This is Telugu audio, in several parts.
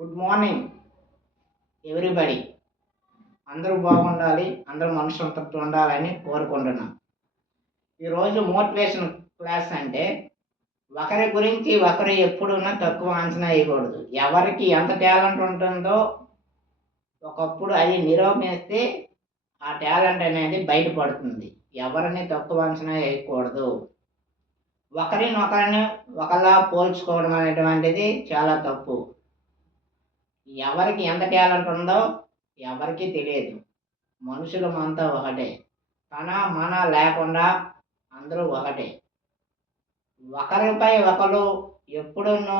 Good morning everybody. అందరూ బాగుండాలి, అందరూ మనశ్శాంతితో ఉండాలని కోరుకుంటున్నాను. ఈరోజు మోటివేషన్ క్లాస్ అంటే ఒకరి గురించి ఒకరు ఎప్పుడున్నా తక్కువ అంచనా వేయకూడదు. ఎవరికి ఎంత టాలెంట్ ఉంటుందో ఒకప్పుడు అది నిరూపిస్తే ఆ టాలెంట్ అనేది బయటపడుతుంది. ఎవరిని తక్కువ అంచనా వేయకూడదు. ఒకరినొకరిని ఒకలా పోల్చుకోవడం అనేటువంటిది చాలా తప్పు. ఎవరికి ఎంత టాలెంట్ ఉందో ఎవరికీ తెలియదు. మనుషులమంతా ఒకటే. తన మన లేకుండా అందరూ ఒకటే. ఒకరిపై ఒకరు ఎప్పుడూను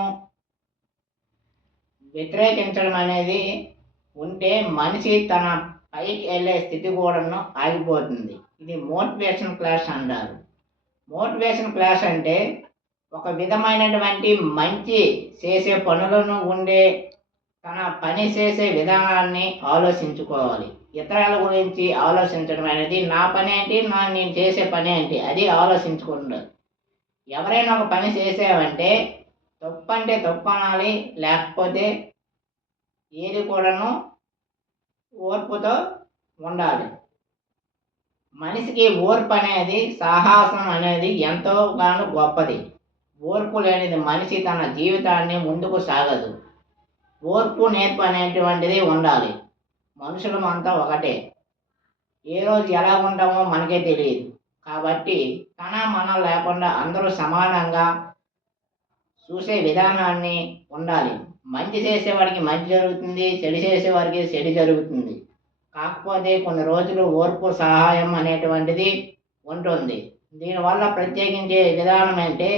వ్యతిరేకించడం అనేది ఉంటే మనిషి తన పైకి వెళ్ళే స్థితి కూడాను ఆగిపోతుంది. ఇది మోటివేషన్ క్లాస్ అంటారు. మోటివేషన్ క్లాస్ అంటే ఒక విధమైనటువంటి మంచి చేసే పనులను ఉండే తన పని చేసే విధానాన్ని ఆలోచించుకోవాలి. ఇతరుల గురించి ఆలోచించడం అనేది నా పని ఏంటి, నేను చేసే పని ఏంటి అది ఆలోచించుకుంటారు. ఎవరైనా ఒక పని చేసావంటే తప్పు అంటే తప్పు అనాలి, లేకపోతే ఏది కూడాను ఓర్పుతో ఉండాలి. మనిషికి ఓర్పు అనేది, సాహసం అనేది ఎంతో గాను గొప్పది. ఓర్పు లేనిది మనిషి తన జీవితాన్ని ముందుకు సాగదు. ఓర్పు నేర్పు అనేటువంటిది ఉండాలి. మనుషులమంతా ఒకటే. ఏ రోజు ఎలా ఉంటామో మనకే తెలియదు. కాబట్టి తన మన లేకుండా అందరూ సమానంగా చూసే విధానాన్ని ఉండాలి. మంచి చేసేవాడికి మంచి జరుగుతుంది, చెడు చేసేవాడికి చెడు జరుగుతుంది. కాకపోతే కొన్ని రోజులు ఓర్పు సహాయం అనేటువంటిది ఉంటుంది. దీనివల్ల ప్రత్యేకించే విధానం అంటే